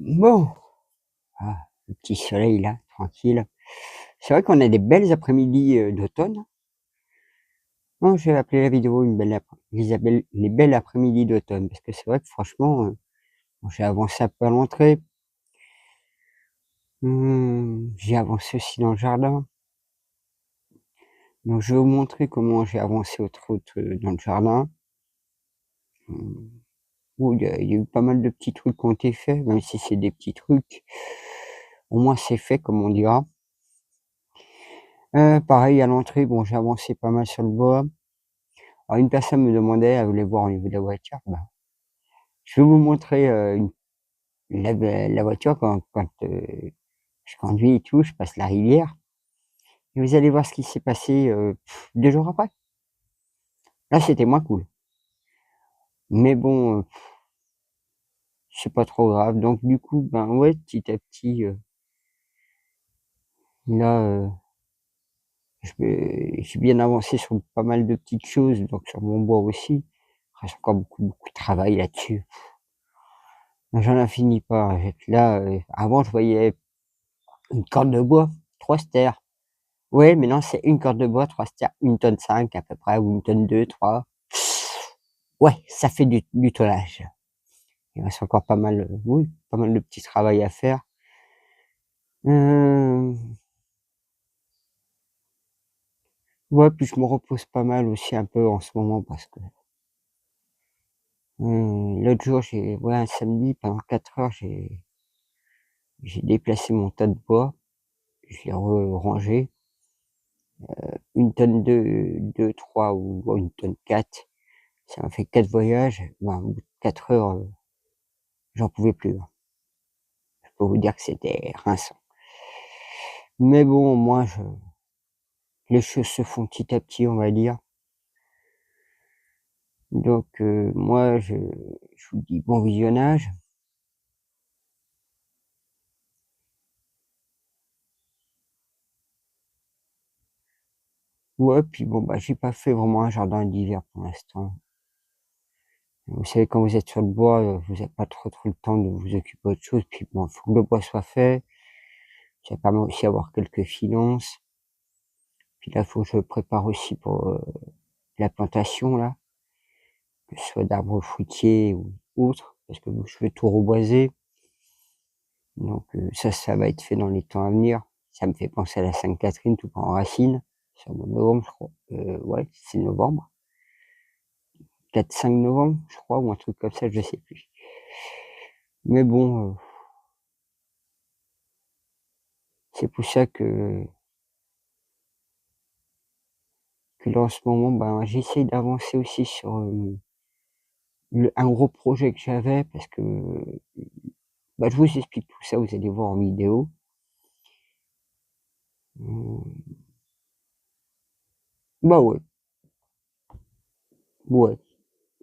Bon, le petit soleil là, tranquille. C'est vrai qu'on a des belles après-midi d'automne. Non, j'ai appelé la vidéo une belle les belles après-midi d'automne parce que c'est vrai que franchement, bon, j'ai avancé un peu à l'entrée. J'ai avancé aussi dans le jardin. Donc je vais vous montrer comment j'ai avancé autre autre dans le jardin. Mmh, oh, il y a eu pas mal de petits trucs qui ont été faits, même si c'est des petits trucs. Au moins c'est fait comme on dira. Pareil à l'entrée, bon j'ai avancé pas mal sur le bois. Alors une personne me demandait, elle voulait voir au niveau de la voiture. Bah, je vais vous montrer, la voiture quand je conduis et tout, je passe la rivière et vous allez voir ce qui s'est passé, 2 jours après. Là, c'était moins cool. Mais bon, c'est pas trop grave. Donc du coup, ben, ouais, petit à petit, là, j'ai bien avancé sur pas mal de petites choses, donc sur mon bois aussi. Il reste encore beaucoup de travail là-dessus. J'en ai fini pas. Là, avant je voyais une corde de bois, 3 stères. Ouais, mais non, c'est une corde de bois, 3 stères, 1,5 tonne à peu près, ou 1,2 tonne, 3. Ouais, ça fait du tonnage. Il reste encore pas mal, oui, pas mal de petits travail à faire. Ouais, puis je me repose pas mal aussi un peu en ce moment parce que l'autre jour, ouais, un samedi, pendant 4 heures, j'ai déplacé mon tas de bois, je l'ai rangé, 1,2 tonne, 3 ou 1,4 tonne. Ça m'a fait 4 voyages. Ben, au bout de 4 heures, j'en pouvais plus, hein. Je peux vous dire que c'était rinçant. Mais bon, moi, les choses se font petit à petit, on va dire. Donc, moi, je vous dis bon visionnage. Ouais, puis bon, bah, j'ai pas fait vraiment un jardin d'hiver pour l'instant. Vous savez, quand vous êtes sur le bois, vous avez pas trop le temps de vous occuper d'autre chose. Puis bon, il faut que le bois soit fait. Ça permet aussi d'avoir quelques finances. Puis là, faut que je prépare aussi pour la plantation, là, que ce soit d'arbres fruitiers ou autres, parce que je veux tout reboiser. Donc ça va être fait dans les temps à venir. Ça me fait penser à la Sainte-Catherine, tout en racine. C'est au mois de novembre, je crois. Ouais, c'est novembre. 4-5 novembre, je crois, ou un truc comme ça, je sais plus. Mais bon, c'est pour ça que là, en ce moment, ben, j'essaye d'avancer aussi sur un gros projet que j'avais, parce que bah, je vous explique tout ça, vous allez voir en vidéo. Bah ouais, ouais.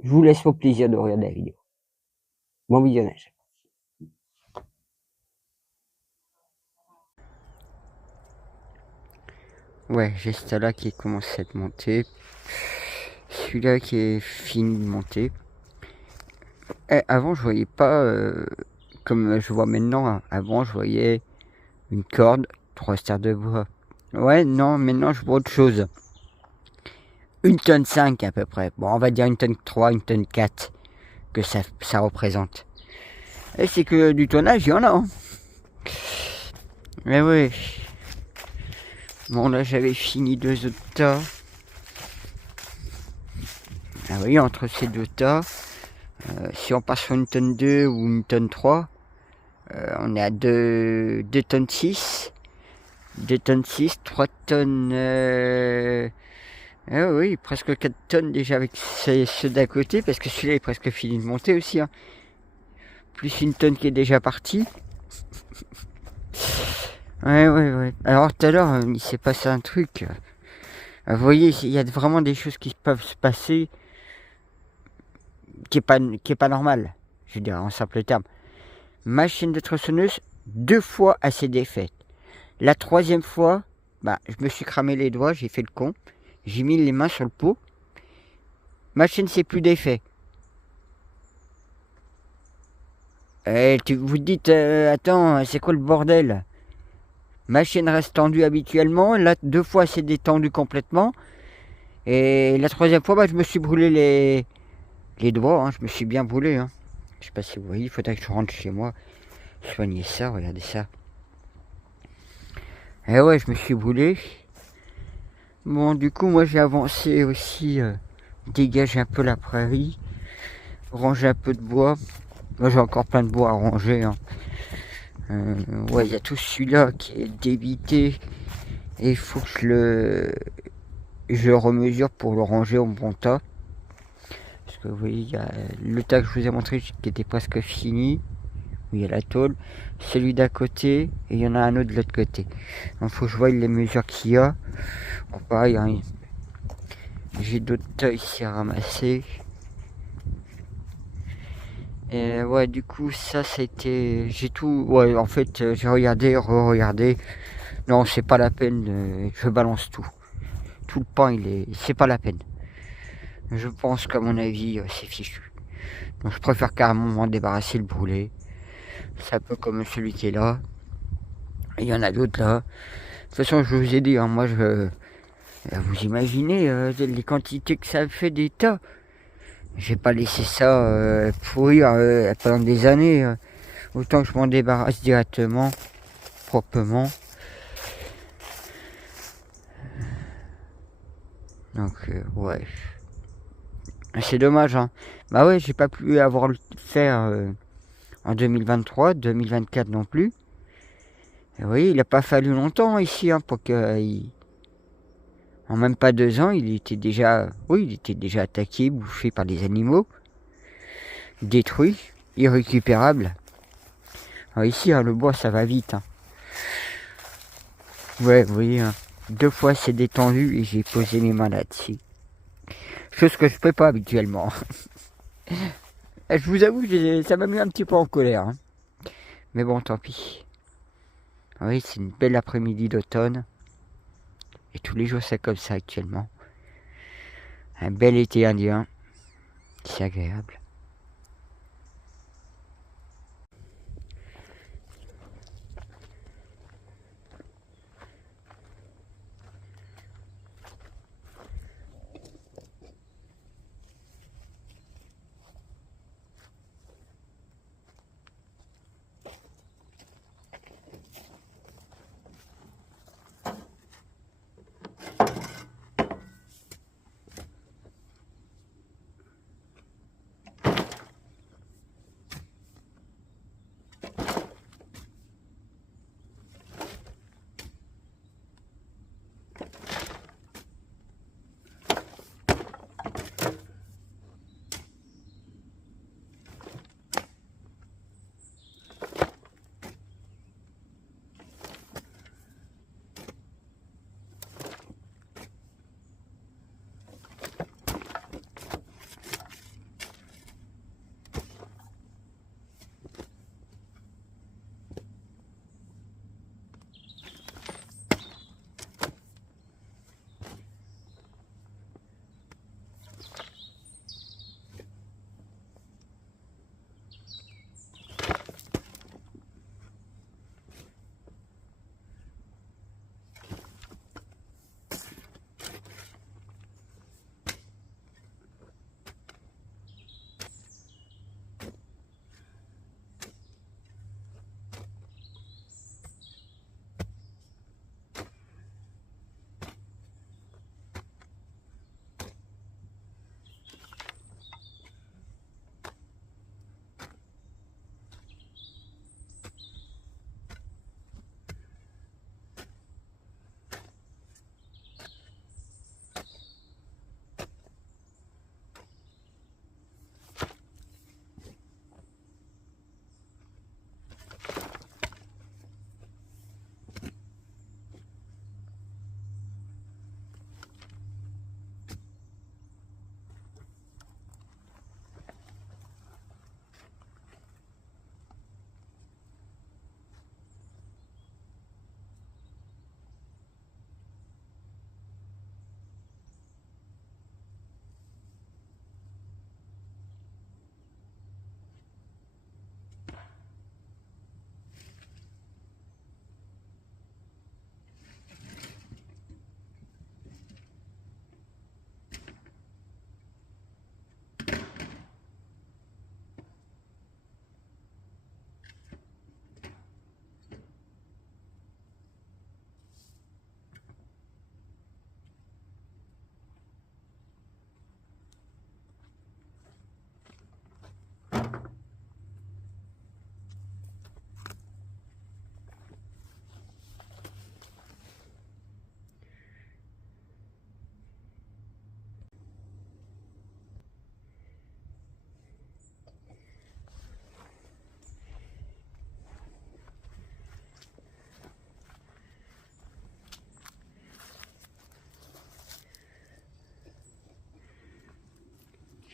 Je vous laisse au plaisir de regarder la vidéo. Bon visionnage. Ouais, j'ai celui-là qui commence à être monté. Celui-là qui est fini de monter. Avant, je voyais pas comme je vois maintenant, hein. Avant, je voyais une corde, 3 stères de bois. Ouais, non, maintenant, je vois autre chose. 1,5 tonne à peu près. Bon, on va dire 1,3 tonne, 1,4 tonne que ça représente. Et c'est que du tonnage, il y en a, hein. Mais oui. Bon, là, j'avais fini 2 autres tas. Ah oui, entre ces 2 tas, si on passe sur 1,2 tonne ou 1,3 tonne, on est à 2 tonnes 6. 2 tonnes 6, 3 tonnes. Ah oui, presque 4 tonnes déjà avec ceux d'à côté, parce que celui-là est presque fini de monter aussi, hein. Plus 1 tonne qui est déjà partie. Ouais. Alors tout à l'heure, il s'est passé un truc. Vous voyez, il y a vraiment des choses qui peuvent se passer qui est pas normal. Je veux dire, en simple terme. Ma chaîne de tronçonneuse, 2 fois à ses défaites. La 3e fois, bah, je me suis cramé les doigts, j'ai fait le con. J'ai mis les mains sur le pot. Ma chaîne s'est plus défait. Vous dites, attends, c'est quoi le bordel? Ma chaîne reste tendue habituellement, là 2 fois c'est détendu complètement, et la troisième fois bah, je me suis brûlé les doigts, hein, je me suis bien brûlé. Hein. Je sais pas si vous voyez, il faudrait que je rentre chez moi, soigner ça, regardez ça. Et ouais, je me suis brûlé. Bon, du coup, moi j'ai avancé aussi, dégager un peu la prairie, ranger un peu de bois. Moi j'ai encore plein de bois à ranger. Hein. Ouais, il y a tout celui-là qui est débité et il faut que je le remesure pour le ranger au bon tas. Parce que vous voyez, il y a le tas que je vous ai montré qui était presque fini, où il y a la tôle, celui d'à côté et il y en a un autre de l'autre côté. Donc il faut que je voie les mesures qu'il y a. Bon, pareil, hein, j'ai d'autres tas ici à ramasser. Et ouais, du coup, ça c'était. J'ai tout. Ouais, en fait, j'ai regardé, re-regardé. Non, c'est pas la peine, je balance tout. Tout le pain, c'est pas la peine. Je pense qu'à mon avis, c'est fichu. Donc je préfère carrément m'en débarrasser, le brûler. C'est un peu comme celui qui est là. Il y en a d'autres là. De toute façon, je vous ai dit, hein, moi, vous imaginez les quantités que ça fait des tas. Je vais pas laisser ça pourrir pendant des années. Autant que je m'en débarrasse directement, proprement. Donc, ouais. C'est dommage, hein. Bah ouais, j'ai pas pu avoir le faire en 2023, 2024 non plus. Et vous voyez, il a pas fallu longtemps ici hein, pour que... En même pas 2 ans, il était déjà... Oui, il était déjà attaqué, bouffé par des animaux. Détruit, irrécupérable. Alors ici, hein, le bois, ça va vite. Hein. Ouais, vous voyez, hein, 2 fois c'est détendu et j'ai posé mes mains là-dessus. Chose que je fais pas habituellement. Je vous avoue, ça m'a mis un petit peu en colère. Hein. Mais bon, tant pis. Oui, c'est une belle après-midi d'automne. Et tous les jours, c'est comme ça actuellement. Un bel été indien. C'est agréable.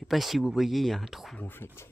sais pas si vous voyez, il y a un trou en fait.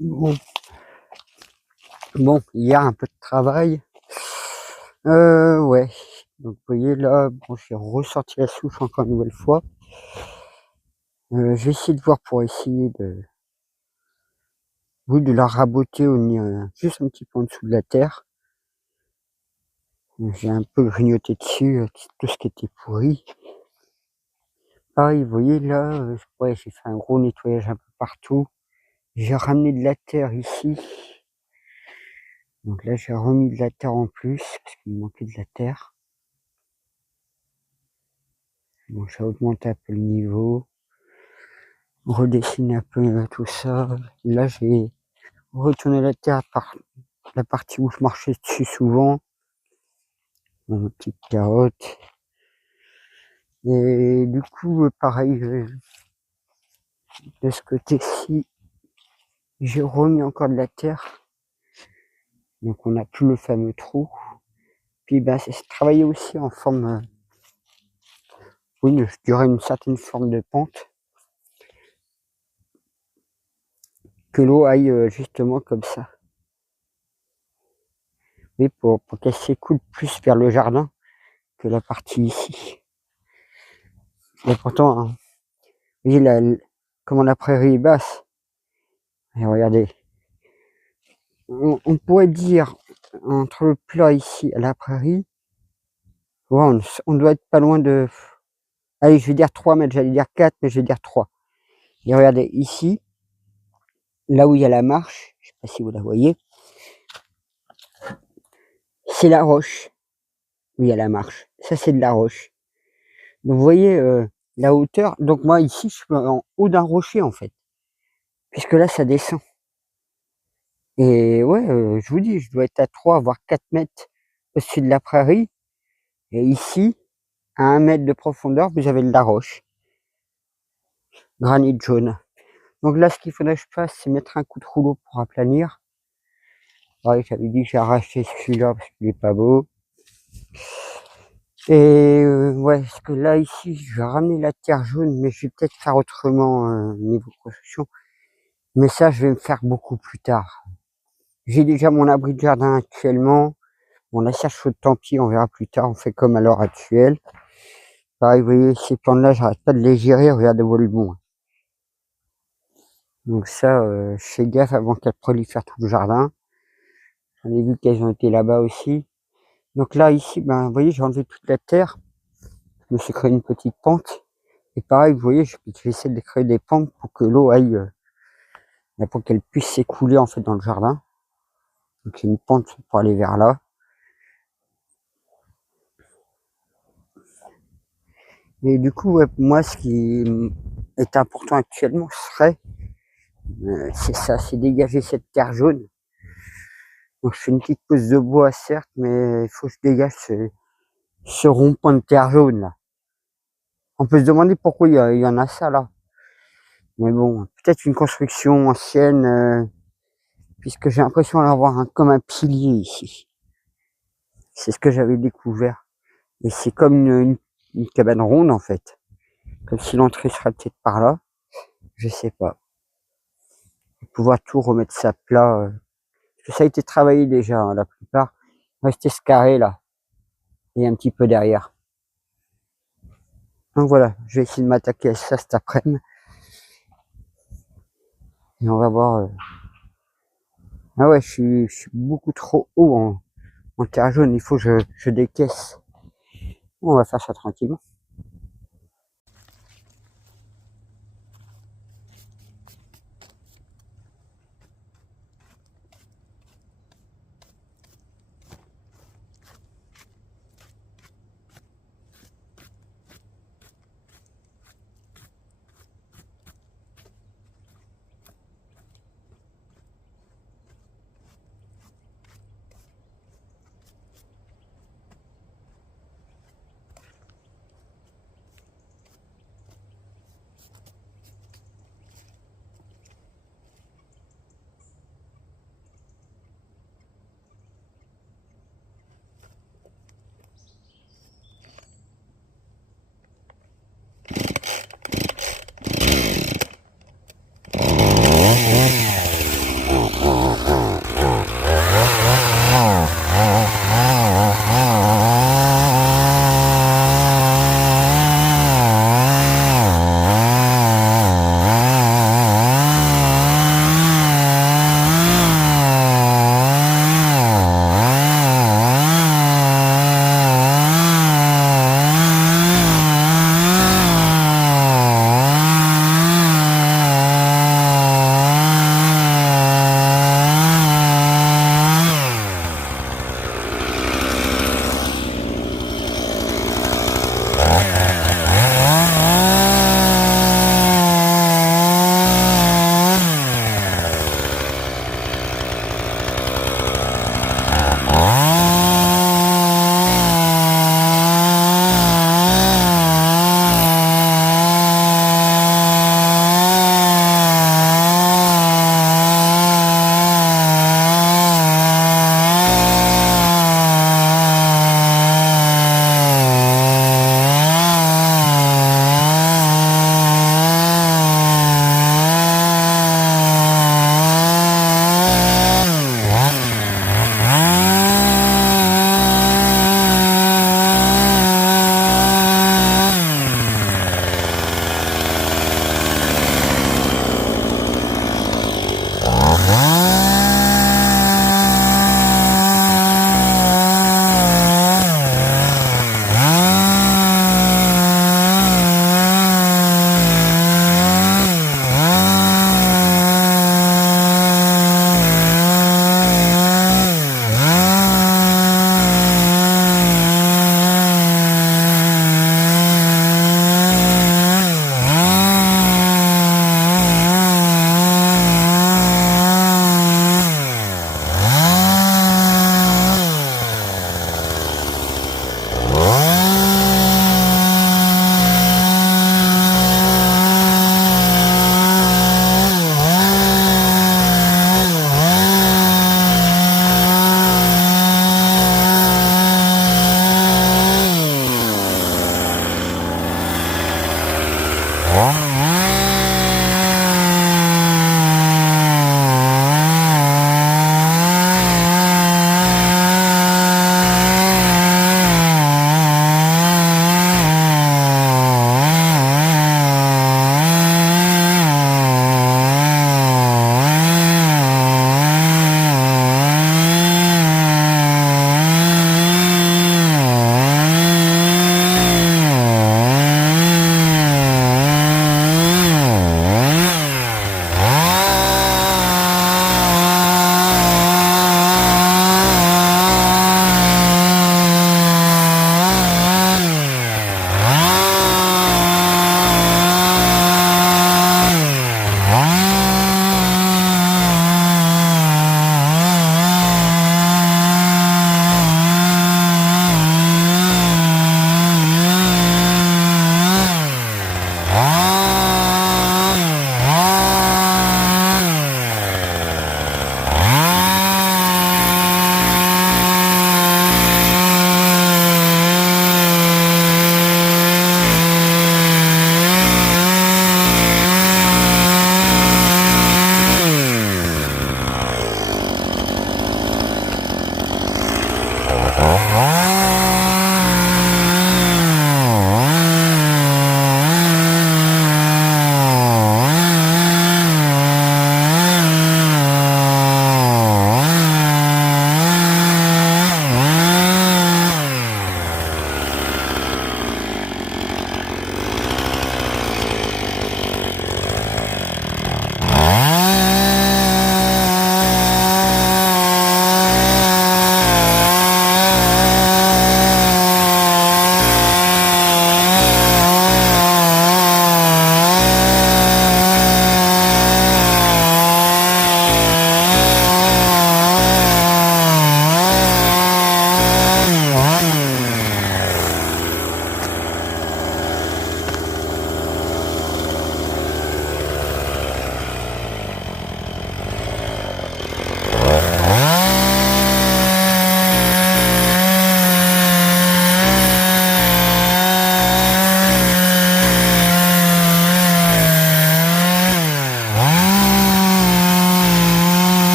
Bon, il y a un peu de travail. Ouais. Donc vous voyez là, bon, j'ai ressorti la souche encore une nouvelle fois. J'ai essayé de voir pour essayer de la raboter au niveau, juste un petit peu en dessous de la terre. J'ai un peu grignoté dessus, tout ce qui était pourri. Pareil, vous voyez là, ouais, j'ai fait un gros nettoyage un peu partout. J'ai ramené de la terre ici. Donc là, j'ai remis de la terre en plus, parce qu'il me manquait de la terre. Bon, j'ai augmenté un peu le niveau. Redessiner un peu tout ça. Là, j'ai retourné la terre par la partie où je marchais dessus souvent. Mon petite carotte. Et du coup, pareil, de ce côté-ci, j'ai remis encore de la terre. Donc on n'a plus le fameux trou. Puis ben, c'est travaillé aussi en forme, oui, je dirais une certaine forme de pente. Que l'eau aille justement comme ça. Oui, pour qu'elle s'écoule plus vers le jardin que la partie ici. Et pourtant, hein, vous voyez comment la prairie est basse. Et regardez. On pourrait dire, entre le plat ici et la prairie, ouais, on doit être pas loin de... Allez, je vais dire 3 mètres, j'allais dire 4, mais je vais dire 3. Et regardez, ici, là où il y a la marche, je sais pas si vous la voyez, c'est la roche où il y a la marche. Ça, c'est de la roche. Donc, vous voyez la hauteur. Donc, moi, ici, je suis en haut d'un rocher, en fait. Puisque là, ça descend. Et ouais, je vous dis, je dois être à 3, voire 4 mètres au-dessus de la prairie. Et ici, à 1 mètre de profondeur, vous avez de la roche. Granit jaune. Donc là, ce qu'il faudrait que je fasse, c'est mettre un coup de rouleau pour aplanir. Ouais, j'avais dit que j'ai arraché celui-là parce qu'il est pas beau. Et ouais, parce que là, ici, je vais ramener la terre jaune, mais je vais peut-être faire autrement niveau construction. Mais ça, je vais me faire beaucoup plus tard. J'ai déjà mon abri de jardin actuellement. Bon, la serre chaude, tant pis, on verra plus tard, on fait comme à l'heure actuelle. Pareil, vous voyez, ces plantes-là, j'arrête pas de les gérer, regardez-vous le bon. Donc ça, je fais gaffe avant qu'elles prolifèrent tout le jardin. J'en ai vu qu'elles ont été là-bas aussi. Donc là, ici, ben, vous voyez, j'ai enlevé toute la terre. Je me suis créé une petite pente. Et pareil, vous voyez, je vais essayer de créer des pentes pour que l'eau aille, pour qu'elle puisse s'écouler en fait dans le jardin. Donc j'ai une pente pour aller vers là. Et du coup, ouais, moi, ce qui est important actuellement serait, c'est ça, c'est dégager cette terre jaune. Donc je fais une petite pose de bois, certes, mais il faut que je dégage ce rond-point de terre jaune là. On peut se demander pourquoi il y en a ça là. Mais bon, peut-être une construction ancienne, puisque j'ai l'impression d'avoir comme un pilier ici. C'est ce que j'avais découvert. Et c'est comme une cabane ronde en fait. Comme si l'entrée serait peut-être par là. Je sais pas. Pouvoir tout remettre ça plat. Parce que ça a été travaillé déjà, hein, la plupart. Restait ce carré là. Et un petit peu derrière. Donc voilà, je vais essayer de m'attaquer à ça cet après-midi. Et on va voir. Ah ouais, je suis beaucoup trop haut en terre jaune. Il faut que je décaisse. On va faire ça tranquillement.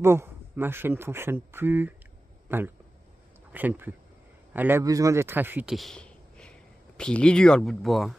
Bon, ma chaîne fonctionne plus. Enfin, fonctionne plus. Elle a besoin d'être affûtée. Puis il est dur le bout de bois.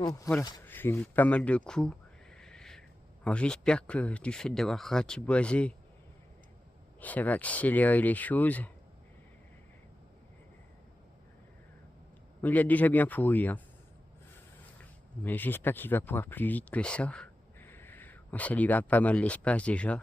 Bon, voilà, j'ai mis pas mal de coups. Alors j'espère que du fait d'avoir ratiboisé, ça va accélérer les choses. Il a déjà bien pourri, hein. Mais j'espère qu'il va pouvoir plus vite que ça. Bon, ça libère pas mal l'espace déjà.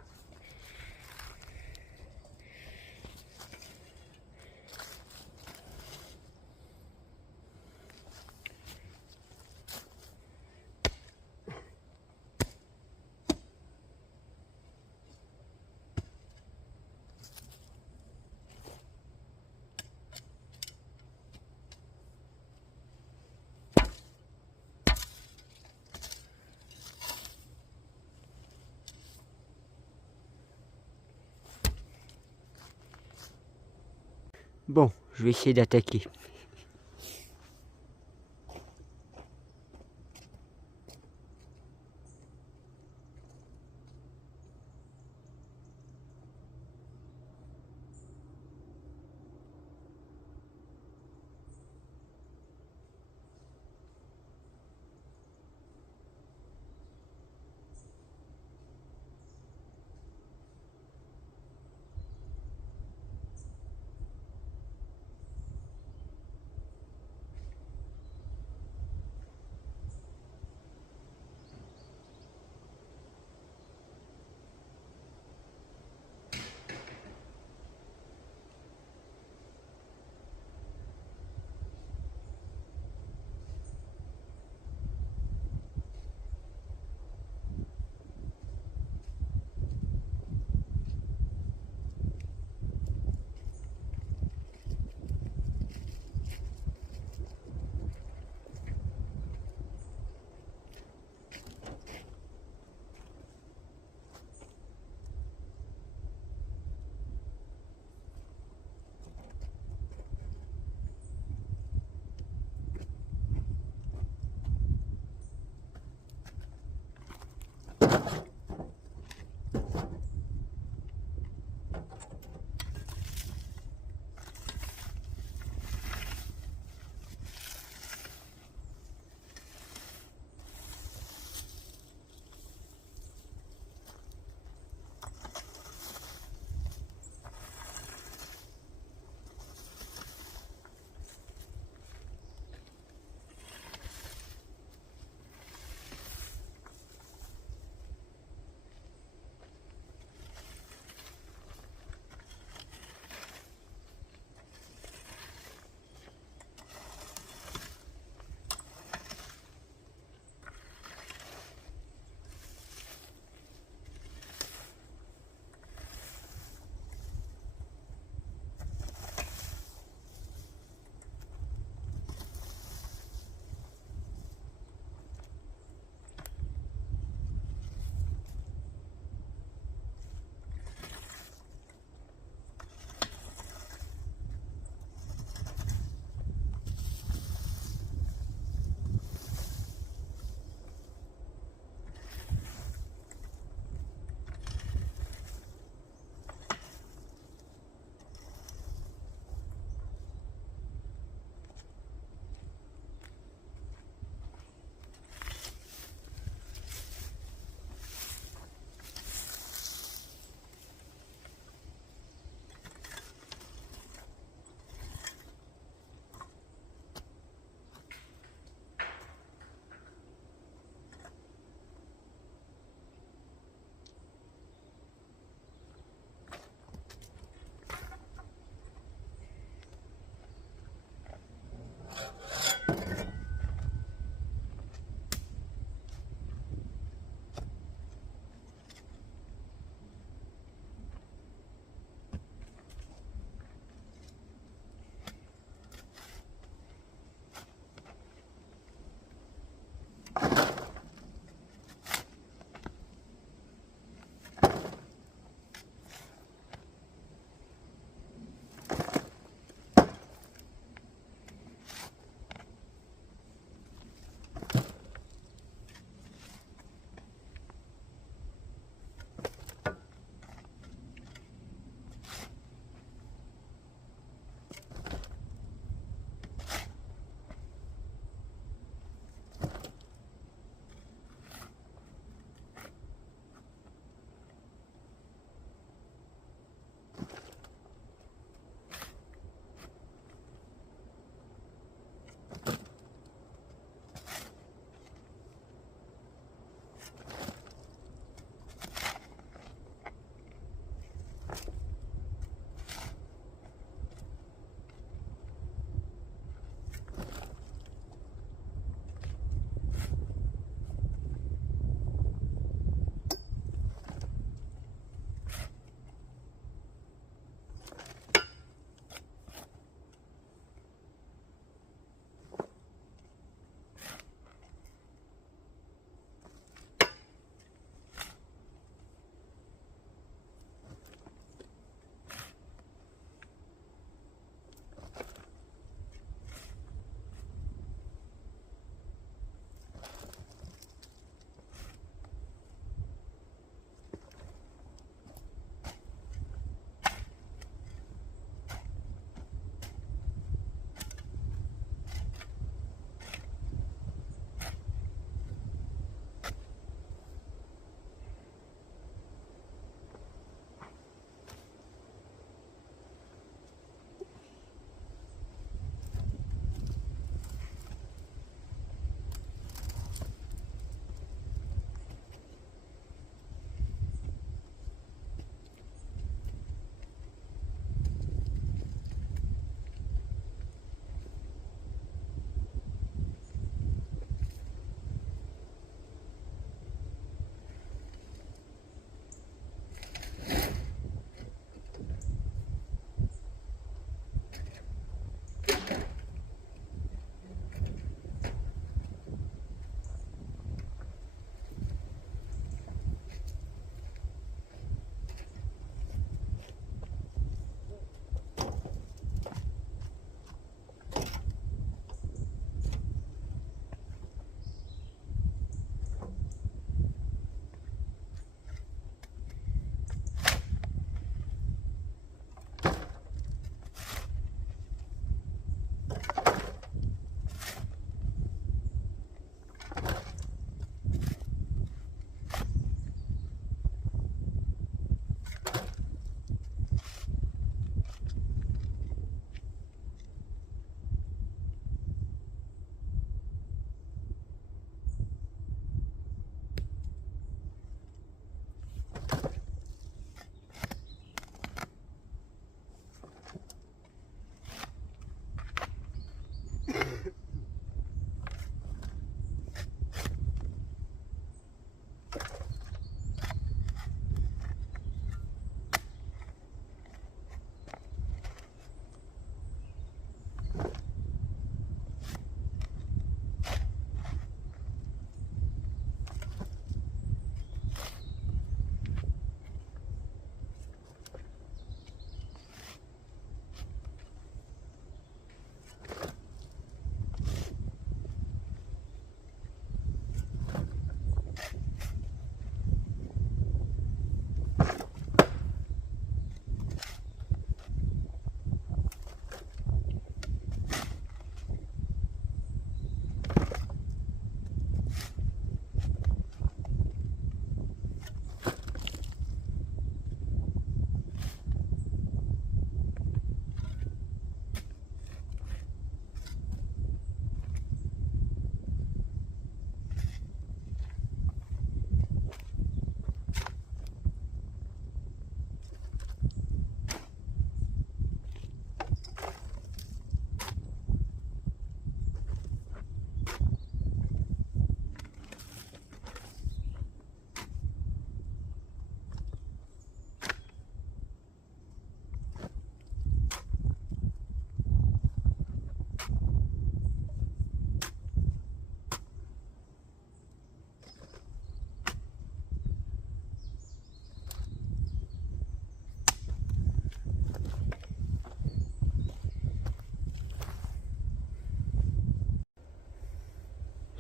Bon, je vais essayer d'attaquer.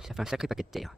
ça fait un sacré paquet de terre.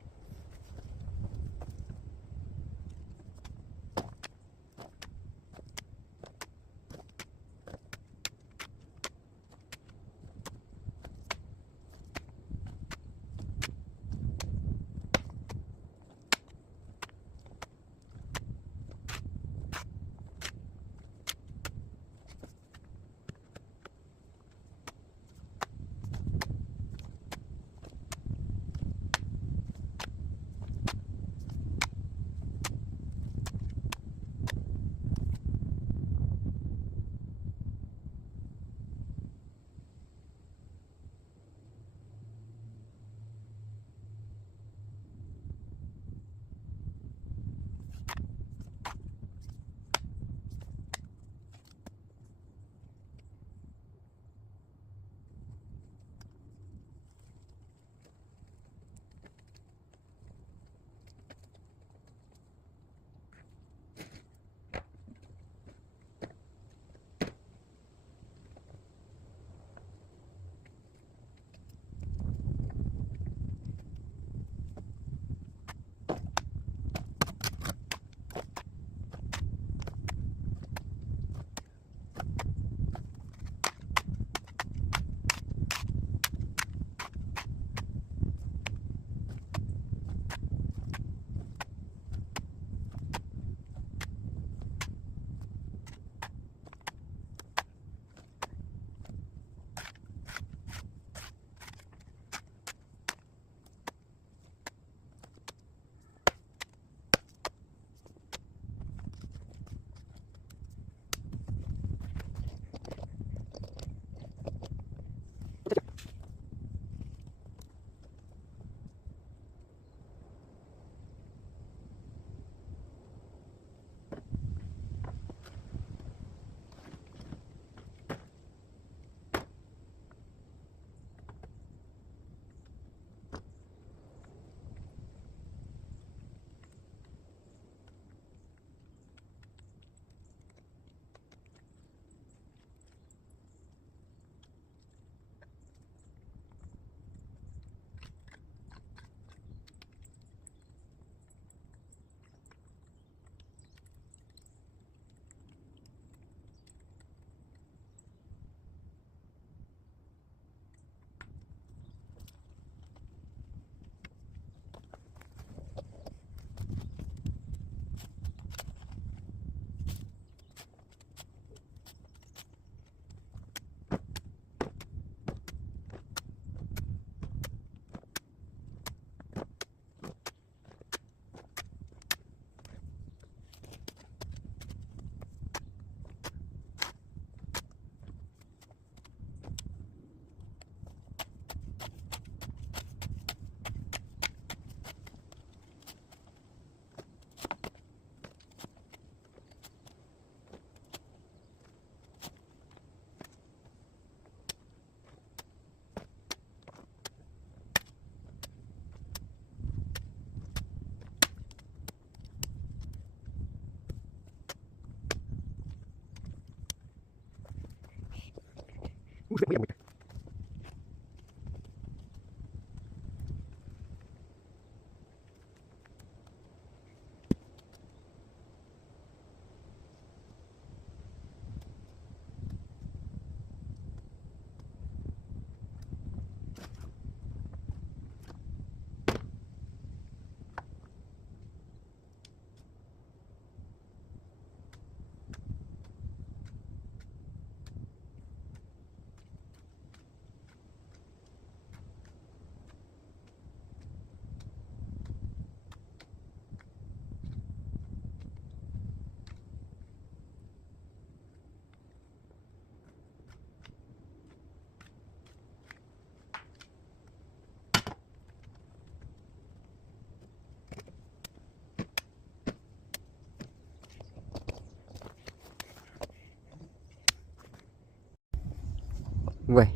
Ouais.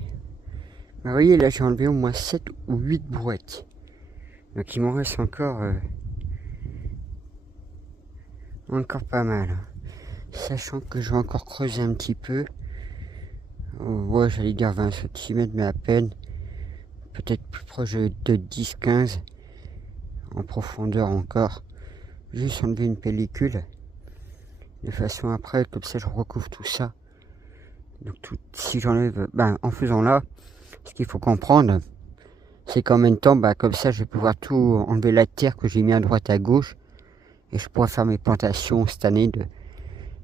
Bah, vous voyez, là j'ai enlevé au moins 7 ou 8 boîtes. Donc il m'en reste encore pas mal, hein. Sachant que je vais encore creuser un petit peu. Ouais, j'allais dire 20 cm, mais à peine. peut-être plus proche de 10-15 en profondeur encore. Juste enlever une pellicule de façon après, comme ça je recouvre tout ça. Donc si j'enlève, en faisant là, ce qu'il faut comprendre, c'est qu'en même temps, comme ça je vais pouvoir tout enlever la terre que j'ai mis à droite à gauche, et je pourrai faire mes plantations cette année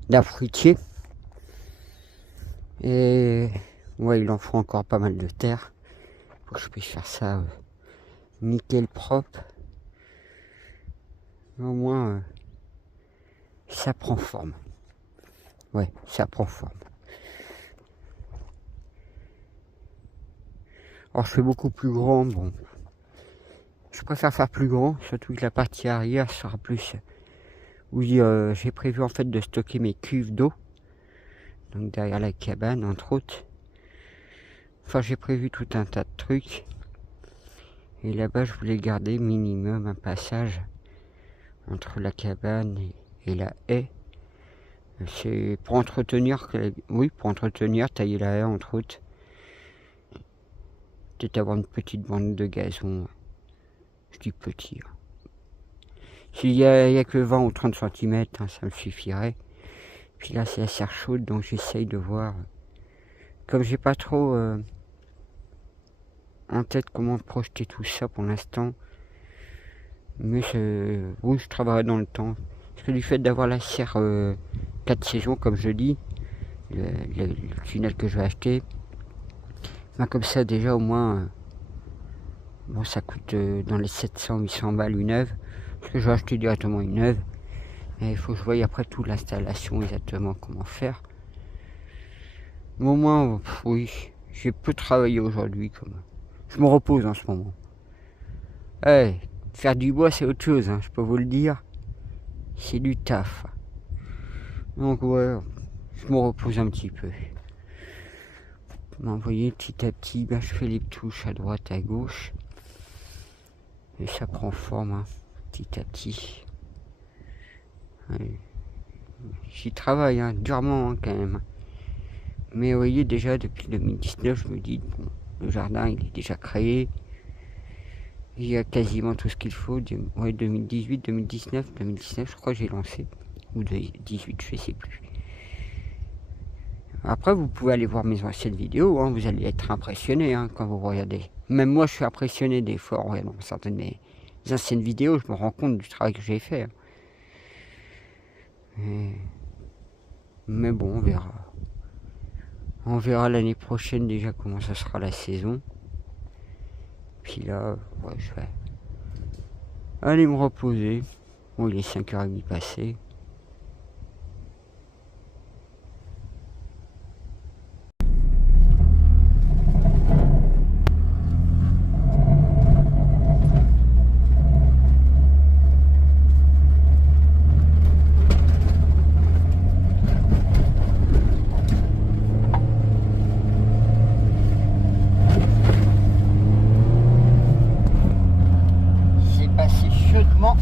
d'arbres fruitiers. Et ouais, il en faut encore pas mal de terre pour que je puisse faire ça nickel propre. Mais au moins ça prend forme. Ouais, ça prend forme. Alors je fais beaucoup plus grand, bon. Je préfère faire plus grand, surtout que la partie arrière sera plus. Oui, j'ai prévu en fait de stocker mes cuves d'eau. Donc derrière la cabane, entre autres. Enfin, j'ai prévu tout un tas de trucs. Et là-bas, je voulais garder minimum un passage entre la cabane et la haie. C'est pour entretenir, tailler la haie, entre autres. Peut-être avoir une petite bande de gazon. Je dis petit. S'il y a que 20 ou 30 cm, ça me suffirait. Puis là, c'est la serre chaude, donc j'essaye de voir. Comme j'ai pas trop en tête comment projeter tout ça pour l'instant. Mais oui, je travaillerai dans le temps. Parce que du fait d'avoir la serre 4 saisons, comme je dis, le tunnel que je vais acheter, comme ça déjà au moins, bon, ça coûte dans les 700-800 balles une œuvre. Parce que je vais acheter directement une œuvre. Et il faut que je voie après tout l'installation exactement comment faire. Mais au moins, oui, j'ai peu travaillé aujourd'hui. Je me repose en ce moment. Faire du bois c'est autre chose, je peux vous le dire. C'est du taf. Donc ouais, je me repose un petit peu. Vous voyez, petit à petit, je fais les touches à droite, à gauche. Et ça prend forme, petit à petit. Ouais. J'y travaille, durement quand même. Mais vous voyez, déjà depuis 2019, je me dis, bon, le jardin il est déjà créé. Il y a quasiment tout ce qu'il faut. 2018, 2019, je crois que j'ai lancé. Ou 2018, je ne sais plus. Après, vous pouvez aller voir mes anciennes vidéos, vous allez être impressionné quand vous regardez. Même moi, je suis impressionné des fois en regardant certaines de mes anciennes vidéos, je me rends compte du travail que j'ai fait. Mais bon, on verra. On verra l'année prochaine déjà comment ça sera la saison. Puis là, je vais aller me reposer. Bon, il est 5h30 passé. Chaudement.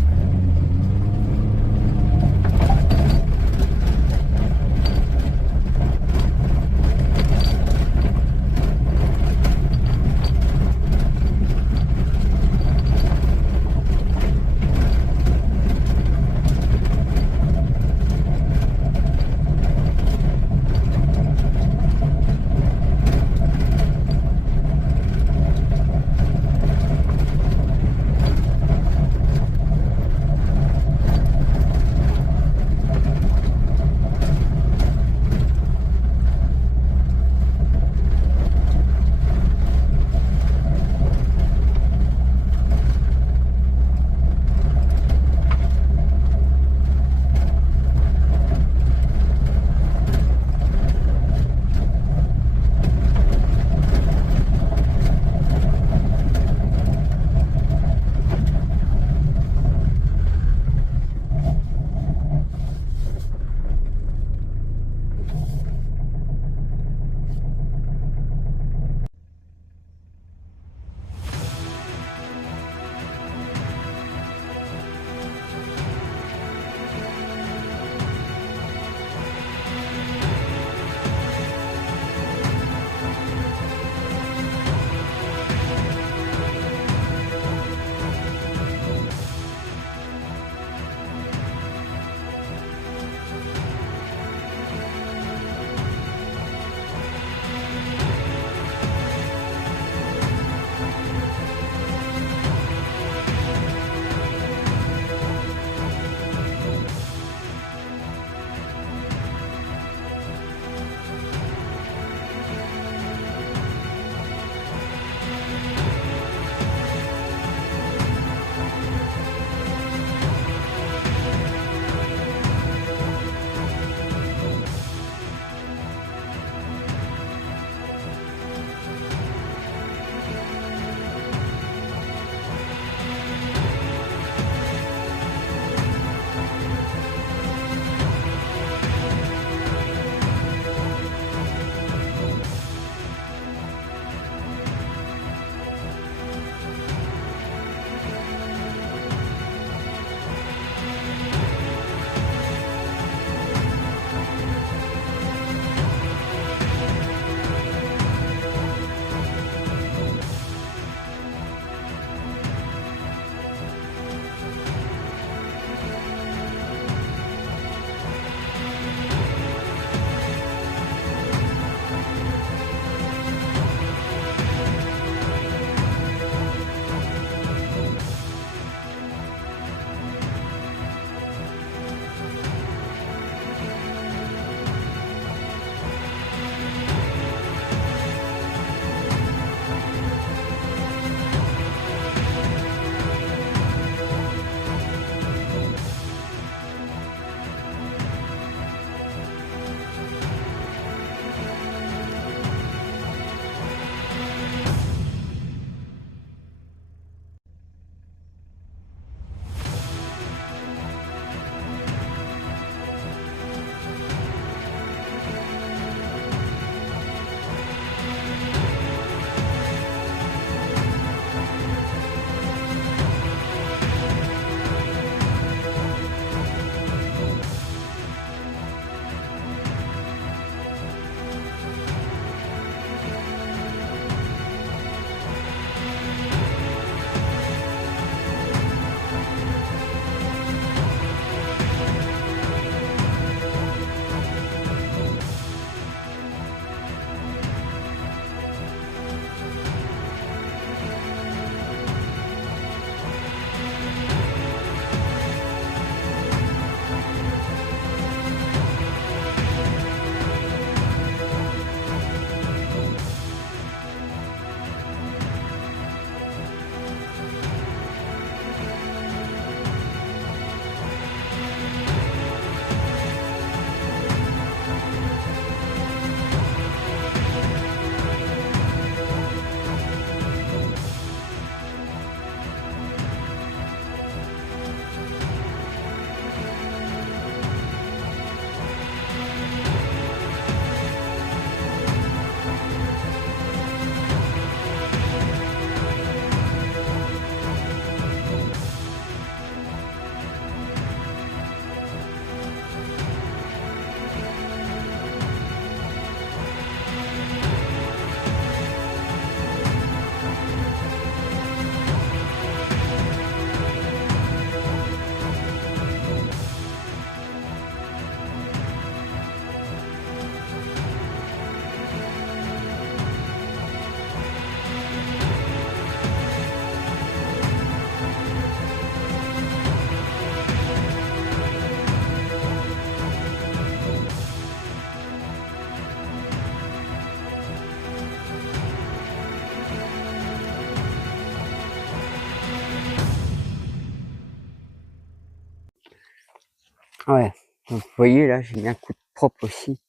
Ouais, donc vous voyez là, j'ai mis un coup de propre aussi.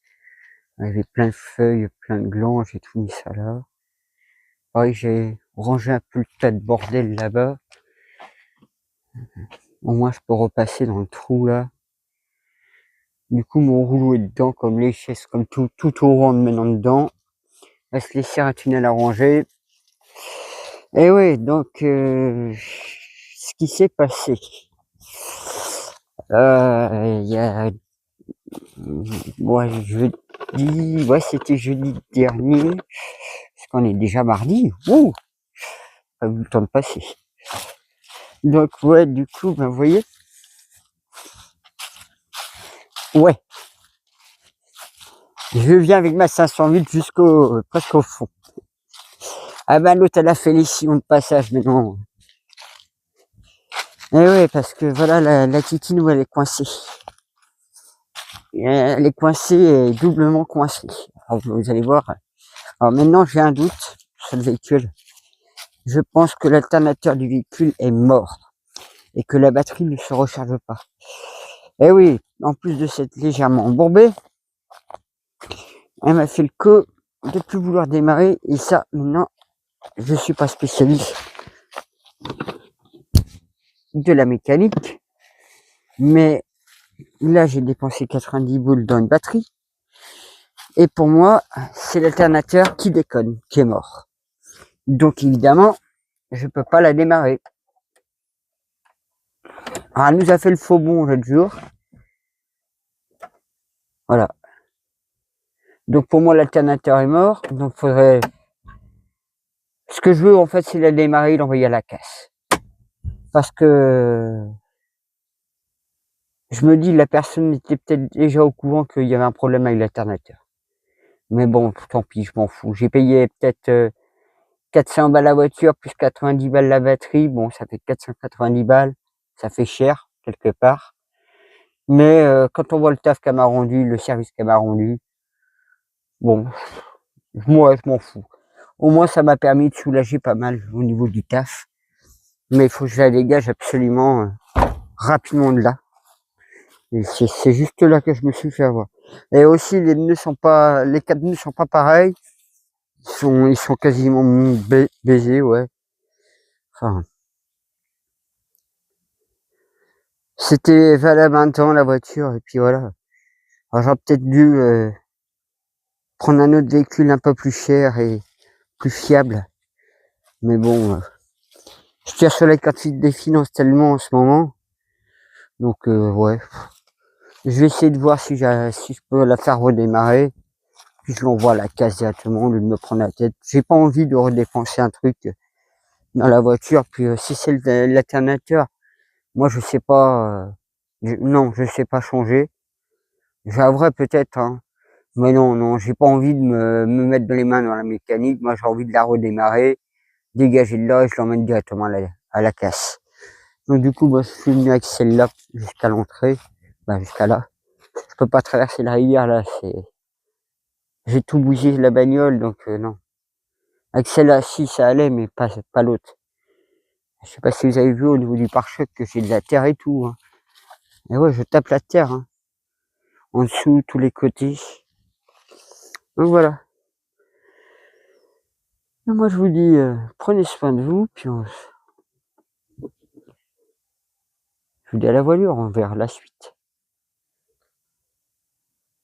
Avec plein de feuilles, plein de glands, j'ai tout mis ça là. Pareil, j'ai rangé un peu le tas de bordel là-bas. Au moins, je peux repasser dans le trou là. Du coup, mon rouleau est dedans, comme les chaises, comme tout au rond maintenant dedans. Va se laisser un tunnel à ranger. Et oui, donc, ce qui s'est passé. Il y a, c'était jeudi dernier, parce qu'on est déjà mardi. Ouh, pas eu le temps de passer. Donc, ouais, du coup, vous voyez, ouais, je viens avec ma 508 presque au fond. Ah ben, l'autre, elle a fait les sillons de passage, mais non. Eh ouais, parce que voilà, la Titine, où elle est coincée. Elle est coincée et doublement coincée. Alors, vous allez voir. Alors maintenant, j'ai un doute sur le véhicule. Je pense que l'alternateur du véhicule est mort et que la batterie ne se recharge pas. Eh oui, en plus de s'être légèrement embourbée, elle m'a fait le coup de plus vouloir démarrer. Et ça, maintenant, je suis pas spécialiste de la mécanique, mais là, j'ai dépensé 90 boules dans une batterie. Et pour moi, c'est l'alternateur qui déconne, qui est mort. Donc évidemment, je peux pas la démarrer. Alors, elle nous a fait le faux bon l'autre jour. Voilà. Donc pour moi, l'alternateur est mort. Donc faudrait. Ce que je veux en fait, c'est la démarrer et l'envoyer à la casse. Parce que je me dis, la personne était peut-être déjà au courant qu'il y avait un problème avec l'alternateur. Mais bon, tant pis, je m'en fous. J'ai payé peut-être 400 balles la voiture, plus 90 balles la batterie. Bon, ça fait 490 balles. Ça fait cher, quelque part. Mais quand on voit le taf qu'elle m'a rendu, le service qu'elle m'a rendu, bon, moi, je m'en fous. Au moins, ça m'a permis de soulager pas mal au niveau du taf. Mais il faut que je la dégage absolument rapidement de là. Et c'est juste là que je me suis fait avoir. Et aussi, les quatre pneus sont pas pareils. Ils sont quasiment baisés, ouais. Enfin, c'était valable un temps, la voiture, et puis voilà. Alors, j'aurais peut-être dû prendre un autre véhicule un peu plus cher et plus fiable. Mais bon, je tire sur les cartes des finances tellement en ce moment. Donc, ouais. Je vais essayer de voir si je peux la faire redémarrer. Puis je l'envoie à la casse directement au lieu de me prendre la tête. J'ai pas envie de redépenser un truc dans la voiture. Puis si c'est l'alternateur, moi je sais pas. Non, je sais pas changer. J'avouerais peut-être, hein. Mais non, j'ai pas envie de me mettre les mains dans la mécanique. Moi j'ai envie de la redémarrer, dégager de là et je l'emmène directement à la casse. Donc du coup, moi, je suis venu avec celle-là jusqu'à l'entrée. Jusqu'à là. Je peux pas traverser la rivière là, j'ai tout bougé la bagnole, donc non. Avec celle-là, si ça allait, mais pas l'autre. Je sais pas si vous avez vu au niveau du pare-choc que j'ai de la terre et tout. Hein. Et ouais, je tape la terre. Hein. En dessous, tous les côtés. Donc voilà. Et moi, je vous dis, prenez soin de vous, puis je vous dis à la voilure, on verra la suite.